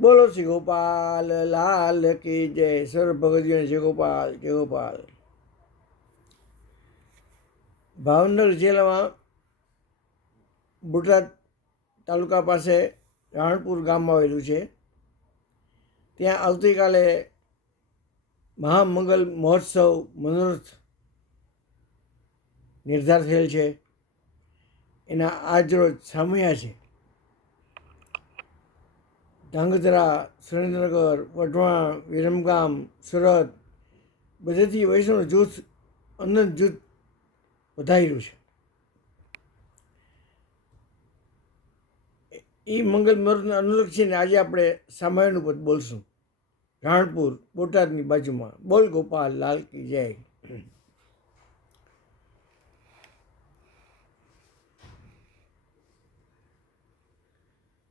બોલો શ્રી ગોપાલ, લાલ કી જય. સર ભગતજીને શ્રી ગોપાલ જય ગોપાલ. ભાવનગર જિલ્લામાં બોટાદ તાલુકા પાસે રાણપુર ગામમાં આવેલું છે. ત્યાં આવતીકાલે મહામંગલ મહોત્સવ, મનોરથ નિર્ધાર થયેલ છે. એના આજરોજ સામયા છે. ધાંગધ્રા, સુરેન્દ્રનગર, વઢવાણ, વિરમગામ, સુરત, બધેથી વૈષ્ણવ જૂથ, અનંત જૂથ વધારેલું છે. એ મંગલ મહૂર્તને અનુલક્ષીને આજે આપણે સામાયણનું પદ બોલશું. રાણપુર, બોટાદની બાજુમાં. બોલ ગોપાલ, લાલ કી જય.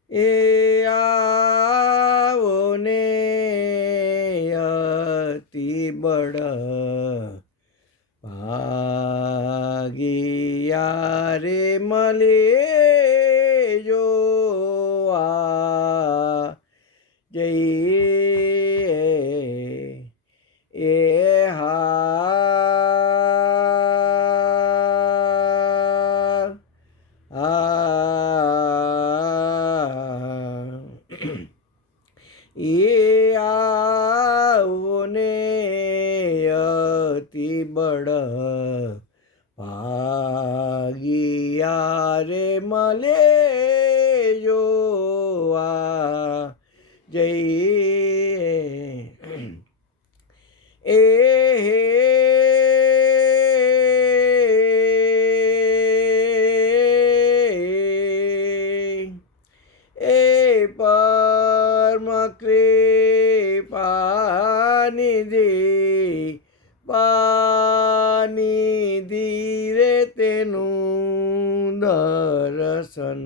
એ ભાગિયા મળે જો આ જય એ હા હા એ આવને અતિ બળ ભાગિયા રે મલે જો આ જય એ હે એ પરમ કૃપાનિધિ પાનિધિ રે તેનું દર્શન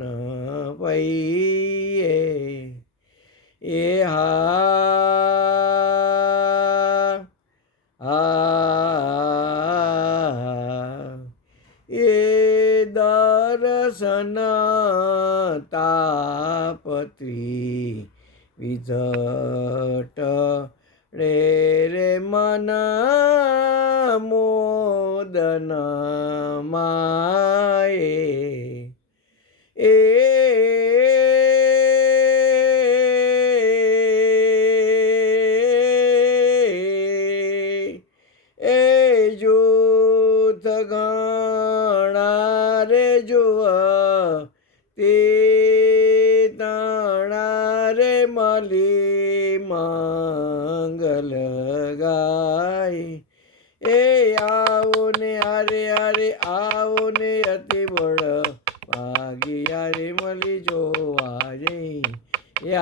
પૈયે એ હા આ એ દર્શન તાપત્રી વિધટ રે રે મન મોદન માયે. એ એ જૂથ ગણા રે જુઆ, તે તાણા રે મલી. મંગલ ગાય. એ આવો ને આરે આરે આવો ને અતિ બળ ભાગી આરે મળી જોવા જઈ એ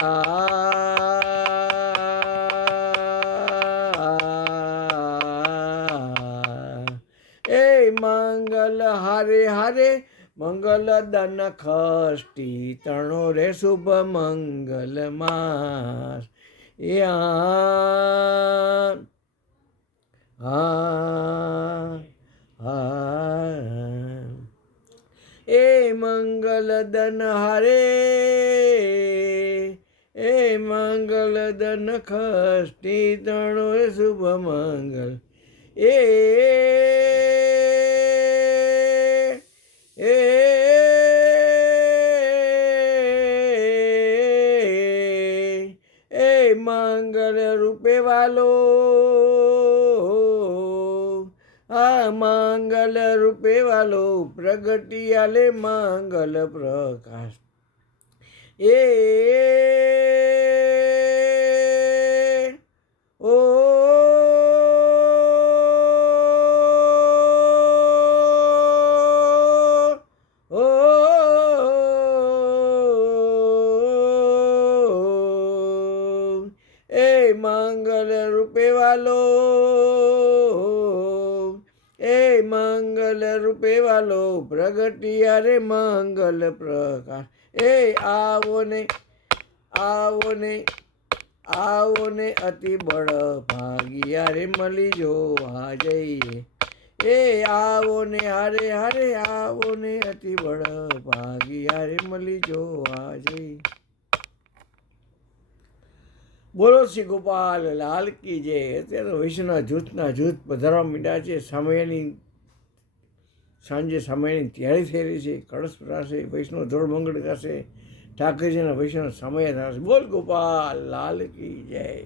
મંગલ હારે હારે, મંગલ દન ખષ્ટી તણો રે શુભ મંગલ માસ. એ આ એ મંગલ દન હરે, એ મંગલ દન ખષ્ટી તણો રે શુભ મંગલ. એ એ મંગલ રૂપે વાલો. આ મંગલ રૂપે વાલો પ્રગટિયાલે મંગલ પ્રકાશ. એ ઓ મંગલ રૂપે વાલો એ મંગલ રૂપે વાલો પ્રગટિયા રે મંગલ પ્રકાશ એ આવો ને આવો ને આવો ને અતિ બળ ભાગિયા રે મળી જોવા જઈએ. એ આવો ને હારે હારે આવો ને અતિ બળ ભાગી રે મળી જો આજે બોલો શ્રી ગોપાલ, લાલ કી જય. અત્યારે વૈષ્ણવ જૂથના જૂથ પધારવા મીડા છે. સમયની સાંજે સમયની તૈયારી થઈ રહી છે. કળશ ભરાશે વૈષ્ણવ ધોળ મંગળ કરશે. ઠાકરજીના વૈષ્ણવ સમય થશે. બોલ ગોપાલ, લાલ કી જય.